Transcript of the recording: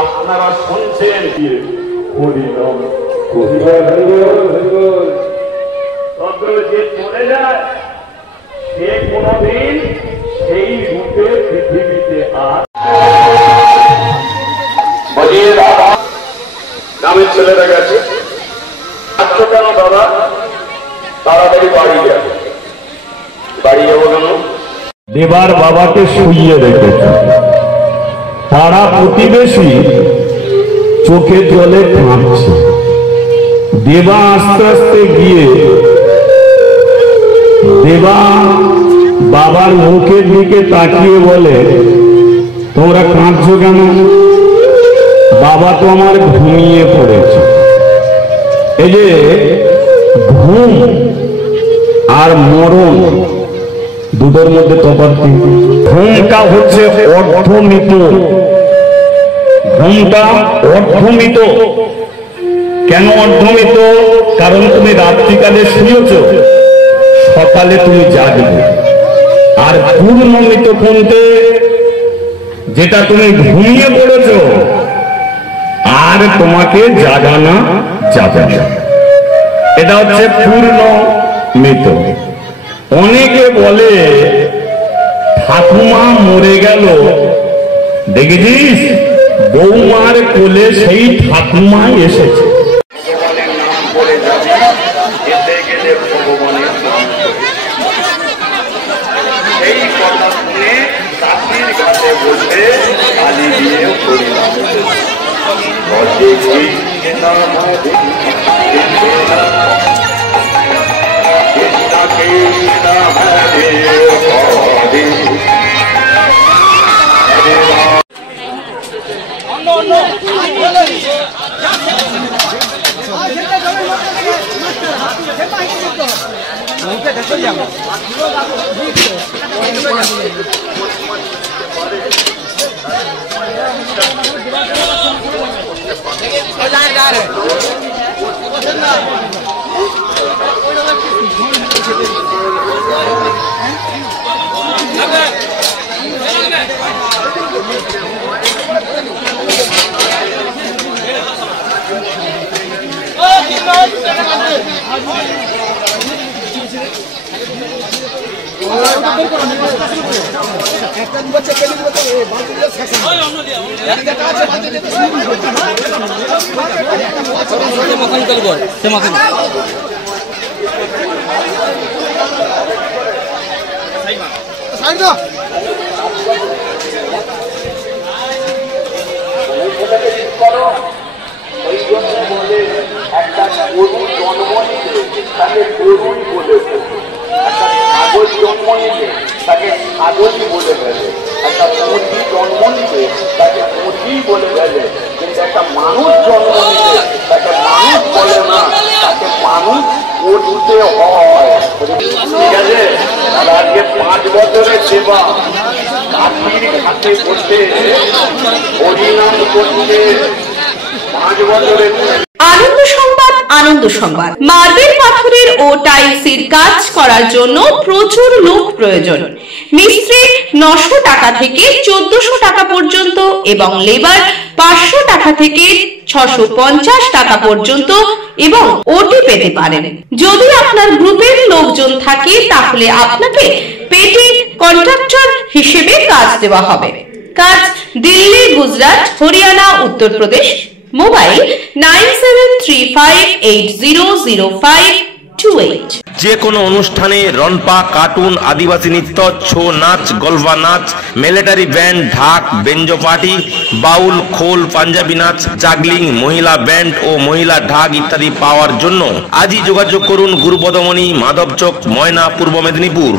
আপনারা শুনছেন হরিনাম যে চলে যায় সে কোনদিন সেই রূপে পৃথিবীতে আর গ্রামের ছেলেরা গেছে কেন দাদা তাড়াতাড়ি বাড়ি যাবে বাড়ি যাবো কেন দেবার বাবাকে শুইয়ে রেখেছে তারা প্রতিবেশী চোখে জলে কাঁদছে দেবা আস্তে আস্তে গিয়ে দেবা বাবার মুখের দিকে তাকিয়ে বলে তোমরা কাঁদছো কেন বাবা তো আমার ঘুমিয়ে পড়েছে এই যে ঘুম আর মরণ দুটোর মধ্যে তফাৎ কি ঘুমটা হচ্ছে অর্ধমৃত ঘুমটা অর্ধমৃত কেন অর্ধমৃত কারণ তুমি রাত্রিকালে শুয়েছ সকালে তুমি জাগবে আর পূর্ণমৃত কোনতে যেটা তুমি ঘুমিয়ে পড়েছ আর তোমাকে জাগানো যাবে না এটা হচ্ছে পূর্ণ মৃত অনেকে বলে ঠাকুমা মরে গেল দেখেছিস বৌমার কোলে সেই ঠাকুমা এসেছে এই কথা শুনে কাশির ঘাটে বসে কালী দিয়ে একটা গরু জন্ম নিলে তাকে গরুই বলে ফেলে একটা ছাগল জন্ম নিলে তাকে ছাগলই বলে ফেলে একটা মুরগি জন্ম নিলে তাকে মুরগি বলে ফেলে কিন্তু একটা মানুষ জন্ম নিলে তাকে মানুষ বলে না তাকে মানুষ করতে হয় ঠিক আছে আর আজকে 5 বছরের সেবা কাশির ঘাটে বসে হরিনাম করতে 5 বছরের আনন্দ সংবাদ আনন্দ সংবাদ মার্বেল পাথরের ও টাইলসের কাজ করার জন্য প্রচুর লোক প্রয়োজন মিস্ত্রি 900 টাকা থেকে 1400 টাকা পর্যন্ত এবং লেবার 500 টাকা থেকে 650 টাকা পর্যন্ত এবং ওটি পেতে পারেন যদি আপনার গ্রুপের লোকজন থাকে তাহলে আপনাকে পেটি কন্ট্রাক্টর হিসেবে কাজ দেওয়া হবে কাজ দিল্লি গুজরাট হরিয়ানা উত্তরপ্রদেশ মোবাইল 9735800528 যে কোনো অনুষ্ঠানে রনপা কার্টুন আদিবাসী নৃত্য ছৌ নাচ গলফা নাচ মিলিটারি ব্যান্ড ঢাক বেঞ্জো পার্টি বাউল খোল পাঞ্জাবি নাচ জাগলিং মহিলা ব্যান্ড ও মহিলা ঢাক ইত্যাদি পাওয়ার জন্য আজই যোগাযোগ করুন গুরুপদমণি মাধবচক ময়না পূর্ব মেদিনীপুর।